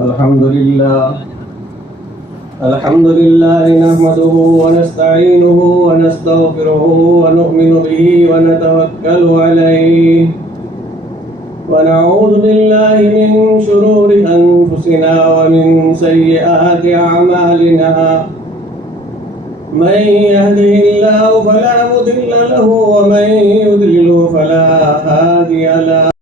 الحمد لله نحمده ونستعينه ونستغفره ونؤمن به ونتوكل عليه ونعوذ بالله من شرور أنفسنا ومن سيئات أعمالنا من يهده الله فلا مضل له ومن يضلل فلا هادي له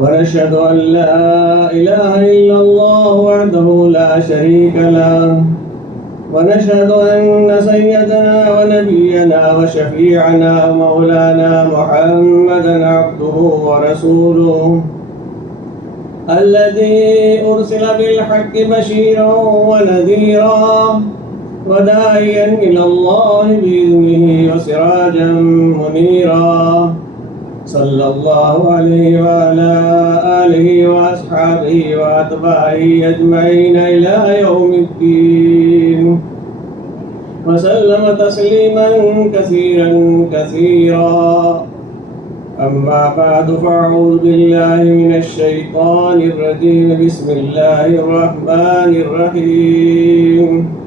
ونشهد أن لا إله إلا الله وحده لا شريك له ونشهد أن سيدنا ونبينا وشفيعنا مولانا محمدا عبده ورسوله الذي أرسل بالحق بشيرا ونذيرا وداعيا إلى الله بإذنه وسراجا منيرا صلى الله عليه وعلى آله وأصحابه وأتباعه أجمعين إلى يوم الدين وسلم تسليما كثيرا كثيرا أما بعد فأعوذ بالله من الشيطان الرجيم بسم الله الرحمن الرحيم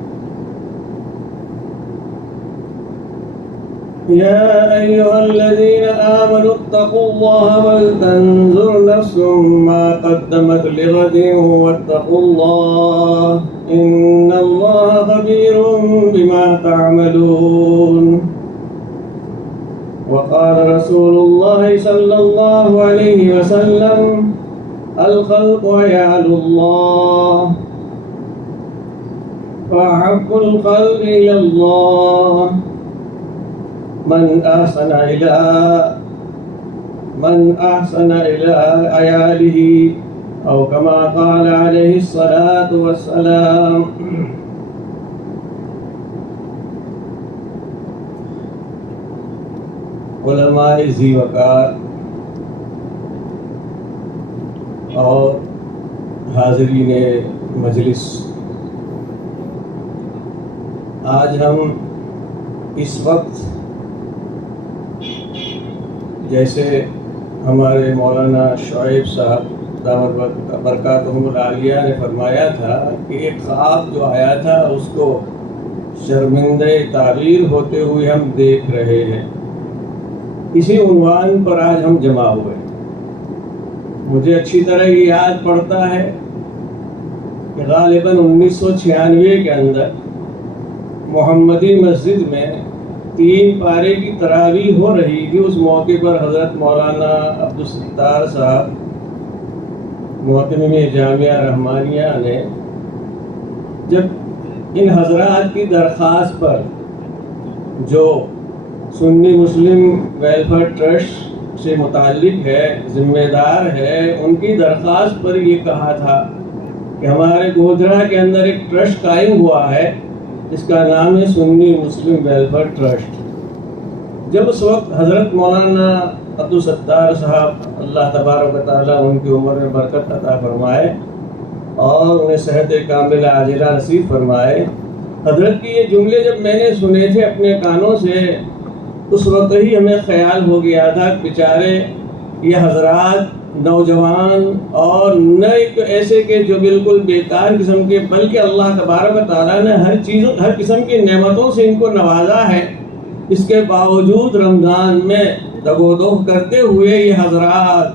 يا أيها الذين آمنوا اتقوا الله ولتنظر نفس ما قدمت لغد واتقوا الله إن الله خبير بما تعملون وقال رسول الله صلى الله عليه وسلم الخلق عيال الله فأحب الخلق إلى الله من أحسن إلى عياله أو كما قال عليه الصلاة والسلام علماء ذی وقار اور حاضرین مجلس، آج ہم اس وقت جیسے ہمارے مولانا شعیب صاحب دامت برکاتہم العالیہ نے فرمایا تھا کہ ایک خواب جو آیا تھا اس کو شرمندہ تعبیر ہوتے ہوئے ہم دیکھ رہے ہیں، اسی عنوان پر آج ہم جمع ہوئے۔ مجھے اچھی طرح یہ یاد پڑتا ہے کہ غالباً 1996 کے اندر محمدی مسجد میں 3 پارے کی تراویح ہو رہی تھی۔ اس موقع پر حضرت مولانا عبدالستار صاحب محتمم جامعہ رحمانیہ نے جب ان حضرات کی درخواست پر، جو سنی مسلم ویلفیئر ٹرسٹ سے متعلق ہے، ذمہ دار ہے، ان کی درخواست پر یہ کہا تھا کہ ہمارے گودھرا کے اندر ایک ٹرسٹ قائم ہوا ہے جس کا نام ہے سنی مسلم ویلفیئر ٹرسٹ۔ جب اس وقت حضرت مولانا عبدالستار صاحب، اللہ تبارک و تعالیٰ ان کی عمر میں برکت عطا فرمائے اور انہیں صحت کاملہ عاجلہ نصیب فرمائے، حضرت کی یہ جملے جب میں نے سنے تھے اپنے کانوں سے، اس وقت ہی ہمیں خیال ہو گیا تھا کہ بیچارے یہ حضرات نوجوان اور نہ ایک ایسے کہ جو بالکل بیکار قسم کے، بلکہ اللہ تبارک و تعالیٰ نے ہر قسم کی نعمتوں سے ان کو نوازا ہے، اس کے باوجود رمضان میں دگ و دو کرتے ہوئے یہ حضرات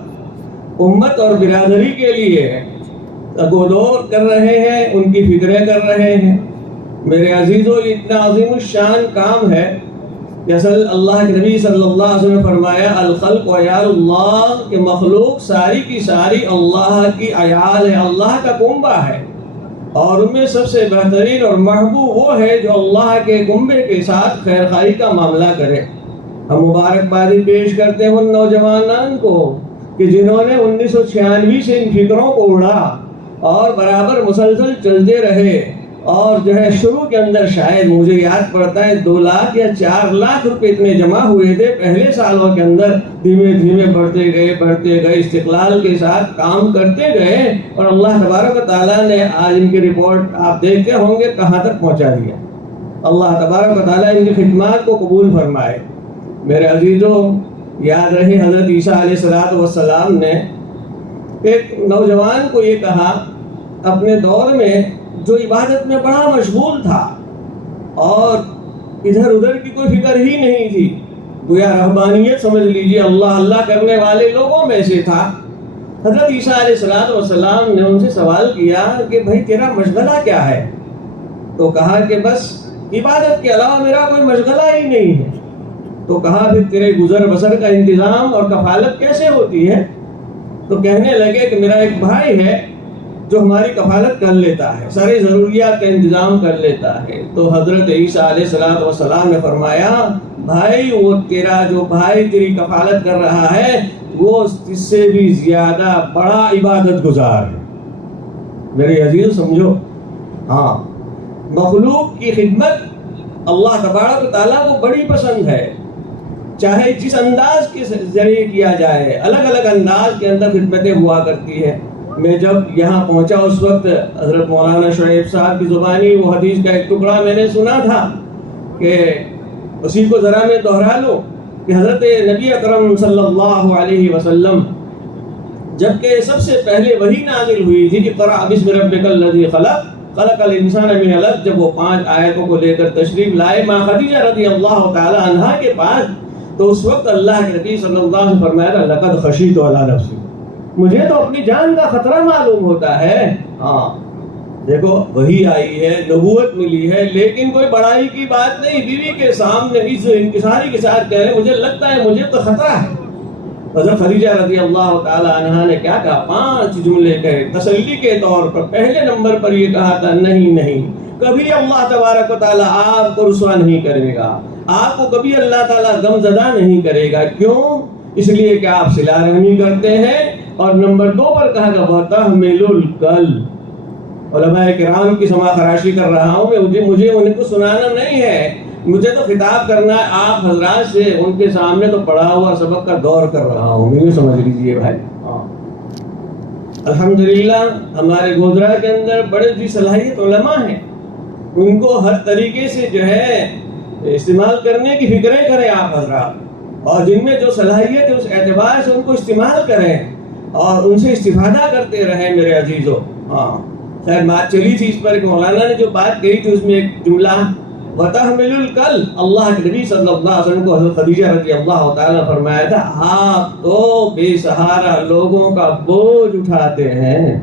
امت اور برادری کے لیے دگ و دو کر رہے ہیں، ان کی فکریں کر رہے ہیں۔ میرے عزیزو، یہ اتنا عظیم الشان کام ہے کہ اصل اللہ کے نبی صلی اللہ علیہ وسلم نے فرمایا الخلق عیال اللہ، کہ مخلوق ساری کی ساری اللہ کی عیال ہے، اللہ کا کنبہ ہے، اور ان میں سب سے بہترین اور محبوب وہ ہے جو اللہ کے کنبے کے ساتھ خیر خواہی کا معاملہ کرے۔ ہم مبارکبادی پیش کرتے ہیں ان نوجوانان کو کہ جنہوں نے 1996 سے ان فکروں کو اڑا اور برابر مسلسل چلتے رہے، اور جو ہے شروع کے اندر شاید مجھے یاد پڑتا ہے 2 لاکھ یا 4 لاکھ روپے اتنے جمع ہوئے تھے پہلے سالوں کے اندر، دھیمے دھیمے بڑھتے گئے استقلال کے ساتھ کام کرتے گئے، اور اللہ تبارک و تعالیٰ نے آج ان کی رپورٹ آپ دیکھتے ہوں گے کہاں تک پہنچا دیا۔ اللہ تبارک و تعالیٰ ان کی خدمات کو قبول فرمائے۔ میرے عزیزوں، یاد رہے حضرت عیسیٰ علیہ السلام نے ایک نوجوان کو یہ کہا اپنے دور میں جو عبادت میں بڑا مشغول تھا اور ادھر ادھر کی کوئی فکر ہی نہیں تھی، گویا رہبانیت سمجھ لیجیے، اللہ اللہ کرنے والے لوگوں میں سے تھا، حضرت عیسیٰ علیہ السلام نے ان سے سوال کیا کہ بھائی تیرا مشغلہ کیا ہے؟ تو کہا کہ بس عبادت کے علاوہ میرا کوئی مشغلہ ہی نہیں ہے۔ تو کہا پھر تیرے گزر بسر کا انتظام اور کفالت کیسے ہوتی ہے؟ تو کہنے لگے کہ میرا ایک بھائی ہے جو ہماری کفالت کر لیتا ہے، سارے ضروریات کا انتظام کر لیتا ہے۔ تو حضرت عیسیٰ علیہ السلام نے فرمایا بھائی وہ تیرا جو بھائی تیری کفالت کر رہا ہے وہ اس سے بھی زیادہ بڑا عبادت گزار ہے۔ میرے عزیز سمجھو، ہاں مخلوق کی خدمت اللہ تبارک و تعالیٰ کو بڑی پسند ہے، چاہے جس انداز کے ذریعے کیا جائے، الگ الگ انداز کے اندر خدمتیں ہوا کرتی ہے۔ میں جب یہاں پہنچا اس وقت حضرت مولانا شعیب صاحب کی زبانی وہ حدیث کا ایک ٹکڑا میں نے سنا تھا کہ اسی کو ذرا میں دوہرا لوں کہ حضرت نبی اکرم صلی اللہ علیہ وسلم جبکہ سب سے پہلے وہی نازل ہوئی تھی کہ اقرأ بسم ربک الذی خلق خلق الانسان من علق، جب وہ 5 آیتوں کو لے کر تشریف لائے ماں خدیجہ رضی اللہ تعالی عنہا کے پاس، تو اس وقت اللہ کے نبی صلی اللہ علیہ وسلم فرمایا تھا لقد خشیت علی نفسی، مجھے تو اپنی جان کا خطرہ معلوم ہوتا ہے۔ ہاں دیکھو وہی آئی ہے، نبوت ملی ہے، لیکن کوئی بڑائی کی بات نہیں، بیوی کے سامنے اس انکساری کے ساتھ کہہ رہے مجھے لگتا ہے مجھے تو خطرہ ہے۔ حضرت خدیجہ رضی اللہ تعالی عنہا نے کیا کہا؟ 5 جملے کہے تسلی کے طور پر۔ پہلے نمبر پر یہ کہا تھا نہیں نہیں، کبھی اللہ تبارک و تعالی آپ کو رسوا نہیں کرے گا، آپ کو کبھی اللہ تعالیٰ غم زدہ نہیں کرے گا۔ کیوں؟ اس لیے کہ آپ صلہ رحمی کرتے ہیں۔ اور نمبر 2 پر کہا کہ وَتَحْمِلُ الْكَلْبَ، علماء کرام کی سما خراشی کر رہا ہوں میں، مجھے ان کو سنانا نہیں ہے، مجھے تو خطاب کرنا ہے آپ حضرات سے، ان کے سامنے تو پڑھا ہوا سبق کا دور کر رہا ہوں، یہ سمجھ لیجئے بھائی۔ الحمدللہ ہمارے گودرا کے اندر بڑے جی صلاحیت علماء ہیں، ان کو ہر طریقے سے جو ہے استعمال کرنے کی فکریں کریں آپ حضرات، اور جن میں جو صلاحیت ہے اس اعتبار سے ان کو استعمال کریں اور ان سے استفادہ کرتے رہیں میرے عزیزو۔ ہاں خیر بات چلی تھی اس پر کہ مولانا نے جو بات کہی تھی اس میں ایک جملہ وَتَحْمِلُ الْكَلْبَ، اللہ کے نبی صلی اللہ علیہ وسلم کو حضرت خدیجہ رضی اللہ تعالیٰ فرمایا تھا آپ تو بے سہارا لوگوں کا بوجھ اٹھاتے ہیں۔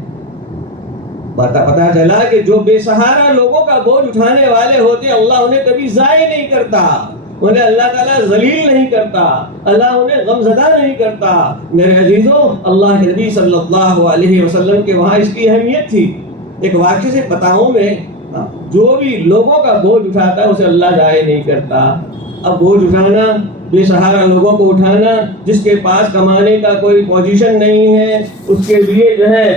پتہ چلا کہ جو بے سہارا لوگوں کا بوجھ اٹھانے والے ہوتے اللہ انہیں کبھی ضائع نہیں کرتا، انہیں اللہ تعالیٰ ذلیل نہیں کرتا، اللہ انہیں غمزدہ نہیں کرتا۔ میرے عزیزوں اللہ کے نبی صلی اللہ علیہ وسلم کے وہاں اس کی اہمیت تھی۔ ایک واقعے سے بتاؤں میں، جو بھی لوگوں کا بوجھ اٹھاتا ہے اسے اللہ ضائع نہیں کرتا۔ اب بوجھ اٹھانا، بے سہارا لوگوں کو اٹھانا، جس کے پاس کمانے کا کوئی پوزیشن نہیں ہے اس کے لیے جو ہے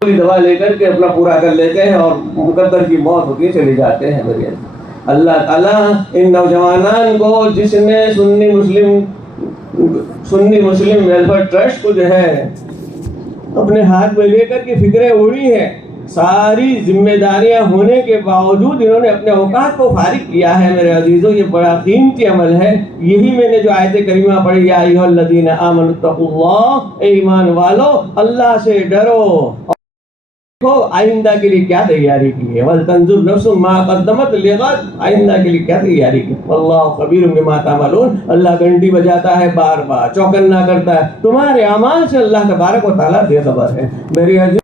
دوا لے کر کے اپنا پورا کر لیتے ہیں اور مقدر کی موت ہوتی ہے چلے جاتے ہیں۔ اللہ تعالیٰ ان نوجوانان کو جس نے سنی مسلم ویلفیئر ٹرسٹ کو جو ہے اپنے ہاتھ میں لے کر کے فکریں اڑی ہیں، ساری ذمہ داریاں ہونے کے باوجود انہوں نے اپنے اوقات کو فارغ کیا ہے۔ میرے عزیزوں یہ بڑا قیمتی عمل ہے۔ یہی میں نے جو آیت کریمہ پڑھی یا ایھا الذین آمنوا اتقوا اللہ، اے ایمان والو اللہ سے ڈرو، کو آئندہ کے لیے کیا تیاری کی ہے، وَلْتَنْظُرْ نَفْسٌ مَا قَدَّمَتْ لِغَدٍ، آئندہ کے لیے کیا تیاری کی، وَاللَّهُ خَبِيرٌ بِمَا تَعْمَلُونَ، اللہ گھنٹی بجاتا ہے بار بار، چوکنا کرتا ہے، تمہارے اعمال سے اللہ تبارک و تعالیٰ بے خبر ہے۔ میری عزیز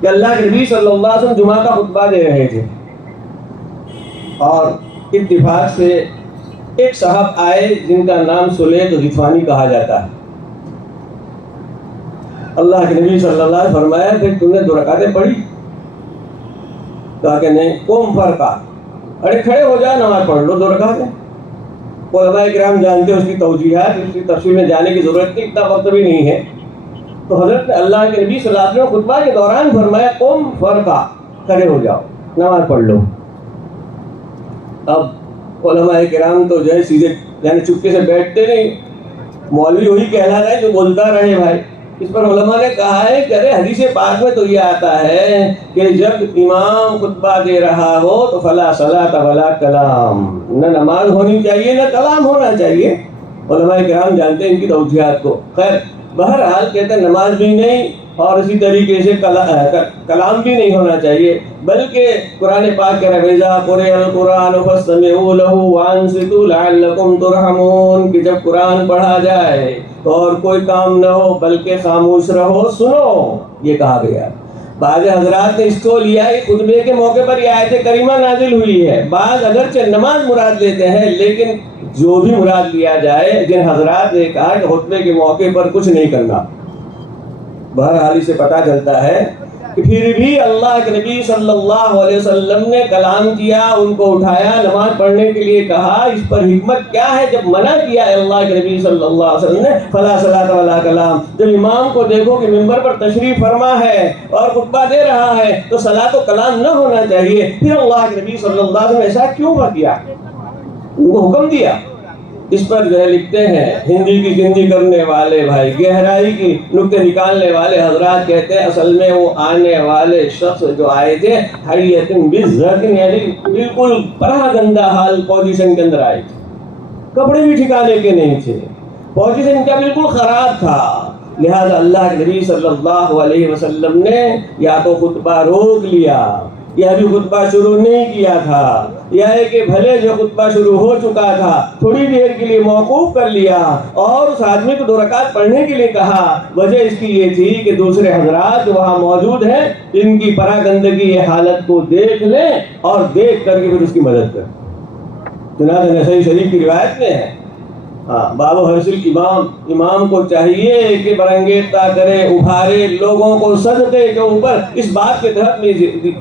کہ اللہ کے نبی صلی اللہ علیہ وسلم جمعہ کا خطبہ دے رہے تھے اور اتفاق سے ایک صاحب آئے جن کا نام سلیق غفانی کہا جاتا ہے. اللہ کے نبی صلی اللہ علیہ وسلم فرمایا کہ تم نے 2 رکعتیں پڑھی؟ کہا کہ نہیں. قوم فرقہ، ارے کھڑے ہو جائے نماز پڑھ لو 2 رکعتیں. علماء کرام جانتے ہیں اس کی توجیحات، اس کی تفصیل میں جانے کی ضرورت نہیں، اتنا وقت بھی نہیں ہے. تو حضرت نے اللہ کے نبی صلی اللہ علیہ وسلم خطبہ کے دوران فرمایا قوم فرقہ، کھڑے ہو جاؤ نماز پڑھ لو. اب علماء کرام تو جو ہے سیدھے یعنی چپکے سے بیٹھتے نہیں، مولوی وہی کہلاتا ہے جو بولتا رہے بھائی. اس پر علماء نے کہا ہے کہ ارے حدیث پاک میں تو یہ آتا ہے کہ جب امام خطبہ دے رہا ہو تو فلا صلاۃ ولا کلام، نہ نماز ہونی چاہیے نہ کلام ہونا چاہیے. علماء کرام جانتے ہیں ان کی توجیحات کو. خیر بہرحال کہتے ہیں نماز بھی نہیں اور اسی طریقے سے کلام بھی نہیں ہونا چاہیے، بلکہ قرآن پاک کہہ رہا ہے وَإِذَا قُرِئَ الْقُرْآنُ فَاسْتَمِعُوا لَهُ وَأَنصِتُوا لَعَلَّكُمْ تُرْحَمُونَ، کہ جب قرآن پڑھا جائے تو اور کوئی کام نہ ہو بلکہ خاموش رہو، سنو، یہ کہا گیا. بعض حضرات نے اس کو لیا ہے خطبے کے موقع پر یہ آیت کریمہ نازل ہوئی ہے. بعض اگرچہ نماز مراد لیتے ہیں لیکن جو بھی مراد لیا جائے، جن حضرات نے کہا کہ خطبے کے موقع پر کچھ نہیں کرنا، بہرحال اس سے پتہ چلتا ہے کہ پھر بھی اللہ کے نبی صلی اللہ علیہ وسلم نے کلام کیا، ان کو اٹھایا، نماز پڑھنے کے لیے کہا. اس پر حکمت کیا ہے؟ جب منع کیا ہے اللہ کے نبی صلی اللہ علیہ وسلم نے فلا صلاۃ ولا کلام، جب امام کو دیکھو کہ منبر پر تشریف فرما ہے اور خطبہ دے رہا ہے تو صلاۃ و کلام نہ ہونا چاہیے، پھر اللہ کے نبی صلی اللہ علیہ وسلم ایسا کیوں کیا؟ ان کو حکم دیا. اس پر جو ہے لکھتے ہیں ہندی کی گندی کرنے والے بھائی، گہرائی کی نکتے نکالنے والے حضرات کہتے ہیں اصل میں وہ آنے والے شخص جو آئے تھے حیۃ بالذات، یعنی بالکل پرہ گندہ حال پوزیشن کے اندر آئے تھے، کپڑے بھی ٹھکانے کے نہیں تھے، پوزیشن کا بالکل خراب تھا. لہذا اللہ کے نبی صلی اللہ علیہ وسلم نے یا تو خطبہ روک لیا یا بھی خطبہ شروع نہیں کیا تھا، یا ہے کہ بھلے جو خطبہ شروع ہو چکا تھا تھوڑی دیر کے لیے موقوف کر لیا اور اس آدمی کو 2 رکعت پڑھنے کے لیے کہا. وجہ اس کی یہ تھی کہ دوسرے حضرات جو وہاں موجود ہیں ان کی پرہ گندگی یہ حالت کو دیکھ لیں اور دیکھ کر کے پھر اس کی مدد کریں. چنانچہ نسائی شریف کی روایت میں ہے باب حرص امام کو چاہیے کہ برانگیختہ کرے، ابھارے لوگوں کو صدقے کے اوپر. اس بات کے تحت میں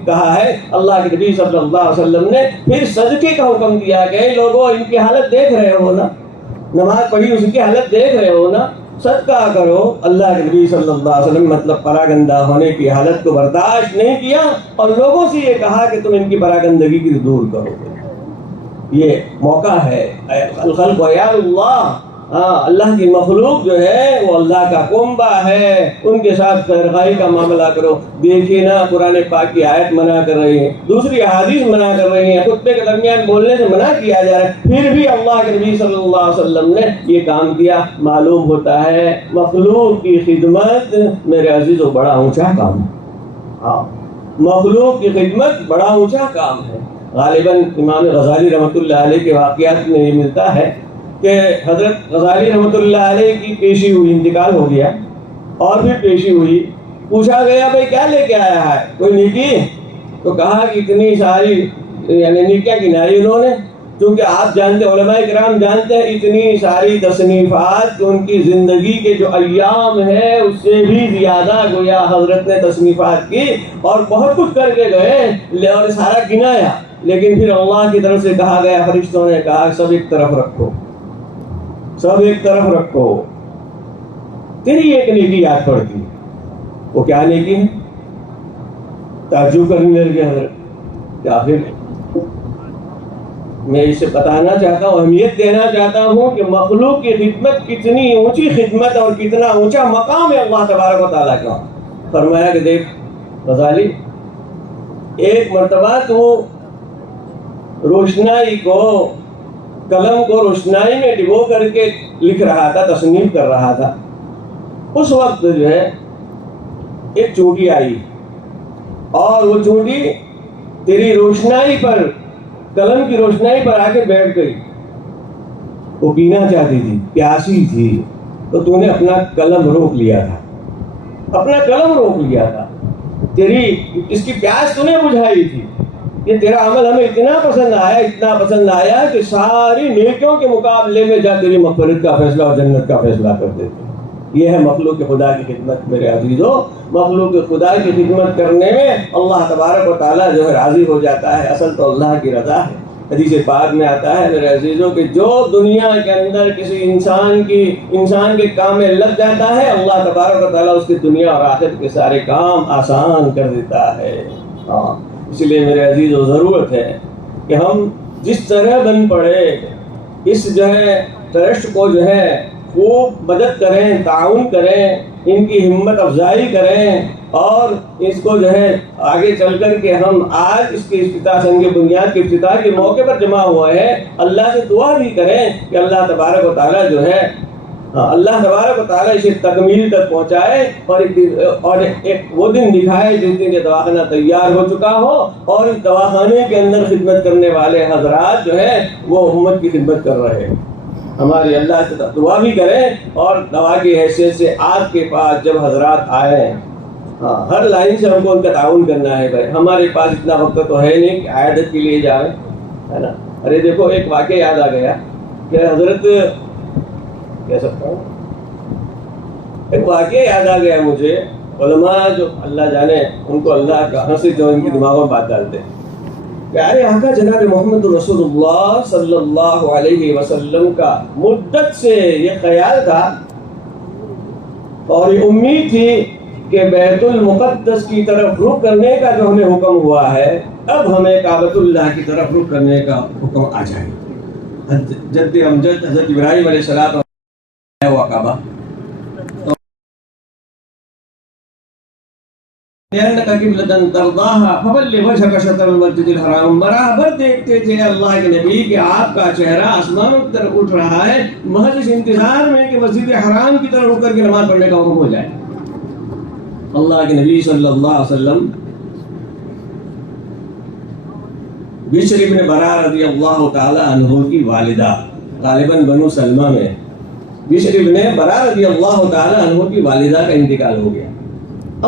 کہا ہے اللہ کے نبی صلی اللہ علیہ وسلم نے پھر صدقے کا حکم دیا کہ لوگوں ان کی حالت دیکھ رہے ہو نا، نماز پڑھی اس کی حالت دیکھ رہے ہو نا، صدقہ کرو. اللہ کے نبی صلی اللہ علیہ وسلم مطلب پراگندہ ہونے کی حالت کو برداشت نہیں کیا اور لوگوں سے یہ کہا کہ تم ان کی پراگندگی کی دور کرو. یہ موقع ہے الخلق عیال اللہ، اللہ کی مخلوق جو ہے وہ اللہ کا کنبہ ہے، ان کے ساتھ خیرخواہی کا معاملہ کرو. دیکھیے نا قرآن پاک کی آیت منع کر رہی ہے، دوسری احادیث منع کر رہی ہیں، خطبے کے درمیان بولنے سے منع کیا جا رہا ہے، پھر بھی اللہ کے نبی صلی اللہ علیہ وسلم نے یہ کام کیا. معلوم ہوتا ہے مخلوق کی خدمت میرے عزیزو بڑا اونچا کام ہے. مخلوق کی خدمت بڑا اونچا کام ہے. غالباً امام غزالی رحمۃ اللہ علیہ کے واقعات میں یہ ملتا ہے کہ حضرت غزالی رحمۃ اللہ علیہ کی پیشی ہوئی، انتقال ہو گیا اور پھر پیشی ہوئی. پوچھا گیا بھائی کیا لے کے آیا ہے، کوئی نیکی؟ تو کہا کہ اتنی ساری یعنی نیکیاں گنائی انہوں نے. کیونکہ آپ جانتے، علماء کرام جانتے ہیں اتنی ساری تصنیفات کہ ان کی زندگی کے جو ایام ہیں اس سے بھی زیادہ گویا حضرت نے تصنیفات کی اور بہت کچھ کر کے گئے اور سارا گنایا. لیکن پھر اللہ کی طرف سے کہا گیا، فرشتوں نے کہا سب ایک طرف رکھو، سب ایک طرف رکھو، تیری ایک نیکی یاد پڑتی. وہ کیا نیکی ہے؟ تعجب کرنے لگے حضرت. کیا پھر میں اسے بتانا چاہتا ہوں، اہمیت دینا چاہتا ہوں کہ مخلوق کی خدمت کتنی اونچی خدمت اور کتنا اونچا مقام ہے اللہ تبارک و تعالیٰ کا. فرمایا کہ دیکھ غزالی، ایک مرتبہ تو روشنائی کو، قلم کو روشنائی میں ڈبو کر کے لکھ رہا تھا، تصنیف کر رہا تھا. اس وقت جو ہے ایک چونٹی آئی اور وہ چونٹی تیری روشنائی پر، قلم کی روشنائی پر آ کے بیٹھ گئی. وہ پینا چاہتی تھی، پیاسی تھی، تو تو نے اپنا قلم روک لیا تھا، اپنا قلم روک لیا تھا. اس کی پیاس تو نے بجھائی تھی. یہ تیرا عمل ہمیں اتنا پسند آیا کہ ساری نیکیوں کے مقابلے میں جا تیری مغفرت کا فیصلہ اور جنت کا فیصلہ کر دیتے. یہ ہے مخلوق خدا کی خدمت میرے عزیزو. مخلوق خدا کی خدمت کرنے میں اللہ تبارک و تعالیٰ جو ہے راضی ہو جاتا ہے. اصل تو اللہ کی رضا ہے. حدیث پاک میں آتا ہے میرے عزیزوں کہ جو دنیا کے اندر کسی انسان کے کام میں لگ جاتا ہے, اللہ تبارک و تعالیٰ اس کی دنیا اور آخرت کے سارے کام آسان کر دیتا ہے. ہاں, اس لیے میرے عزیزوں ضرورت ہے کہ ہم جس طرح بن پڑے اس جو ہے ٹرسٹ کو جو ہے خوب مدد کریں, تعاون کریں, ان کی ہمت افزائی کریں, اور اس کو جو ہے آگے چل کر کے ہم آج اس کے افتتاح سنگ بنیاد کے افتتاح کے موقع پر جمع ہوا ہے, اللہ سے دعا بھی کریں کہ اللہ تبارک و تعالیٰ جو ہے اللہ تبارک و تعالیٰ اسے تکمیل تک پہنچائے اور ایک وہ دن دکھائے جس دن یہ دواخانہ تیار ہو چکا ہو اور اس دواخانے کے اندر خدمت کرنے والے حضرات جو ہے وہ امت کی خدمت کر رہے ہیں. ہماری اللہ سے دعا بھی کریں اور دعا کی حیثیت سے آپ کے پاس جب حضرات آئے, ہر لائن سے ہم کو ان کا تعاون کرنا ہے. بھائی ہمارے پاس اتنا وقت تو ہے نہیں کہ عیادت کے لیے جائیں, ہے نا. ارے دیکھو ایک واقعہ یاد آ گیا کہ حضرت کہہ سکتا ہوں, ایک واقعہ یاد آ گیا مجھے. علماء جو اللہ جانے ان کو اللہ کہاں سے جو ان کے دماغوں میں بات ڈالتے ہیں. پیارے آقا جناب محمد رسول اللہ صلی اللہ علیہ وسلم کا مدت سے یہ خیال تھا اور یہ امید تھی کہ بیت المقدس کی طرف رخ کرنے کا جو ہمیں حکم ہوا ہے, اب ہمیں کعبۃ اللہ کی طرف رخ کرنے کا حکم آ جائے. جد امجد حضرت ابراہیم علیہ السلام ہوا کعبہ, برابر دیکھتے تھے اللہ کے نبی کہ آپ کا چہرہ آسمانوں کی طرف اٹھ رہا ہے, محض اس انتظار میں کہ مسجد حرام کی طرف رک کر کے نماز پڑھنے کا حکم ہو جائے. اللہ کے نبی صلی اللہ علیہ وسلم بشر ابن برا رضی اللہ تعالی عنہ کی والدہ, غالباً بنو سلمہ میں بشر ابن برا رضی اللہ تعالی عنہ کی والدہ کا انتقال ہو گیا.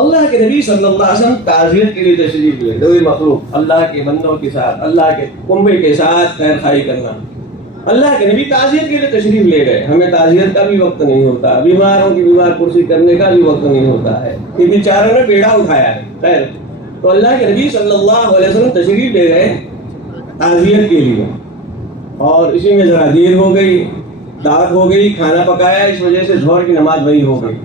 اللہ کے نبی صلی اللہ علیہ وسلم تعزیت کے لیے تشریف لے گئے. مخلوق اللہ کے بندوں کے ساتھ, اللہ کے کنبے کے ساتھ خیر خائی کرنا. اللہ کے نبی تعزیت کے لیے تشریف لے گئے. ہمیں تعزیت کا بھی وقت نہیں ہوتا, بیماروں کی بیمار پرسی کرنے کا بھی وقت نہیں ہوتا ہے. یہ بیچاروں نے بیڑا اٹھایا ہے. خیر, تو اللہ کے نبی صلی اللہ علیہ وسلم تشریف لے گئے تعزیت کے لیے, اور اسی میں ذرا دیر ہو گئی, دعوت ہو گئی, کھانا پکایا, اس وجہ سے ظہر کی نماز وہی ہو گئی.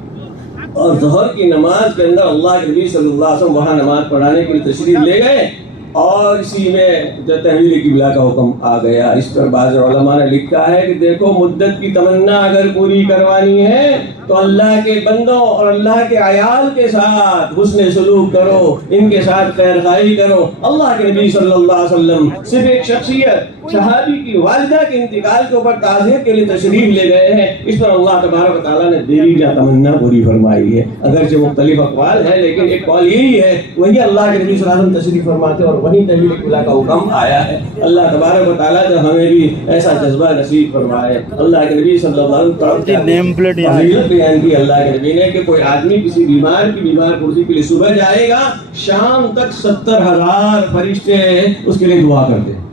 اور ظہر کی نماز کے اندر اللہ کے نبی صلی اللہ علیہ وسلم وہاں نماز پڑھانے کے لیے تشریف لے گئے, اور اسی میں جو تحویل قبلہ کا حکم آ گیا. اس پر بعض علماء نے لکھا ہے کہ دیکھو, مدت کی تمنا اگر پوری کروانی ہے تو اللہ کے بندوں اور اللہ کے عیال کے ساتھ حسن سلوک کرو, ان کے ساتھ خیر خواہی کرو. اللہ کے نبی صلی اللہ علیہ وسلم صرف ایک شخصیت صحابی کی والدہ کے انتقال کے اوپر تعزیت کے لیے تشریف لے گئے ہیں. اس پر اللہ تبارک و تعالیٰ نے دلی جا تمنا پوری فرمائی ہے. اگرچہ مختلف اقوال ہیں, لیکن ایک قول یہی ہے, وہی اللہ کے نبی صلی اللہ علیہ وسلم تشریف فرماتے اور وہی تحویل قبلہ کا حکم آیا ہے. اللہ تبارک و تعالیٰ جو ہمیں بھی ایسا جذبہ نصیب فرمائے. اللہ کے نبی صلی اللہ علیہ وسلم بیان کی اللہ کے نبی نے کہ کوئی آدمی کسی بیمار کی بیمار پرسی کے لیے صبح جائے گا, شام تک 70,000 فرشتے اس کے لیے دعا کرتے ہیں.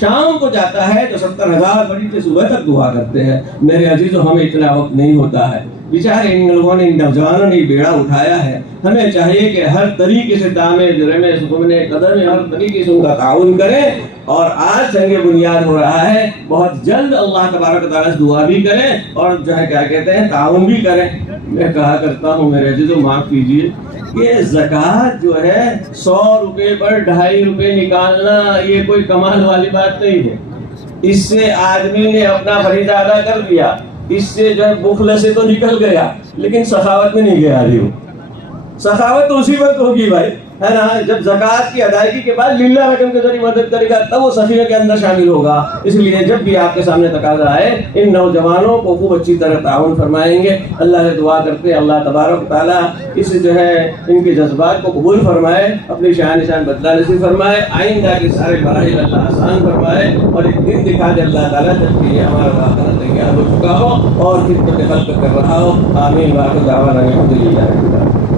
شام کو جاتا ہے تو 70,000 فرشتے صبح تک دعا کرتے ہیں. میرے عزیزو, ہمیں اتنا وقت نہیں ہوتا ہے. بیچارے ان لوگوں نے, ان نوجوانوں نے بیڑا اٹھایا ہے. ہمیں چاہیے کہ ہر طریقے سے دامے جرمے سکمنے قدر میں ہر طریقے سے ان کا تعاون کریں. اور آج سنگ بنیاد ہو رہا ہے, بہت جلد اللہ تبارک و تعالیٰ سے دعا بھی کریں اور جو ہے کیا کہتے ہیں تعاون بھی کریں. میں کہا کرتا ہوں میرے عزیزو, معاف کیجیے, یہ زکوٰۃ جو ہے 100 روپے پر 2.5 روپے نکالنا یہ کوئی کمال والی بات نہیں ہے. اس سے آدمی نے اپنا فریضہ ادا کر دیا, اس سے جو ہے بخل سے تو نکل گیا, لیکن سخاوت میں نہیں گیا. سخاوت تو اسی وقت ہوگی بھائی, ہے نا, جب زکوٰۃ کی ادائیگی کے بعد للہ رقم کے ذریعے مدد کرے گا تب وہ سخیہ کے اندر شامل ہوگا. اس لیے جب بھی آپ کے سامنے تقاضا آئے, ان نوجوانوں کو خوب اچھی طرح تعاون فرمائیں گے. اللہ سے دعا کرتے ہیں اللہ تبارک تعالیٰ اس جو ہے ان کے جذبات کو قبول فرمائے, اپنی شان نشان بدلا نصیب فرمائے, آئندہ کے سارے مراحل اللہ آسان فرمائے, اور ایک دن دکھا دے اللہ تعالیٰ جب کہ یہ ہمارا راستہ تیار ہو چکا ہو اور خدمت خلق کر رہا ہو. آمین. واخر دعوانا الحمد للہ.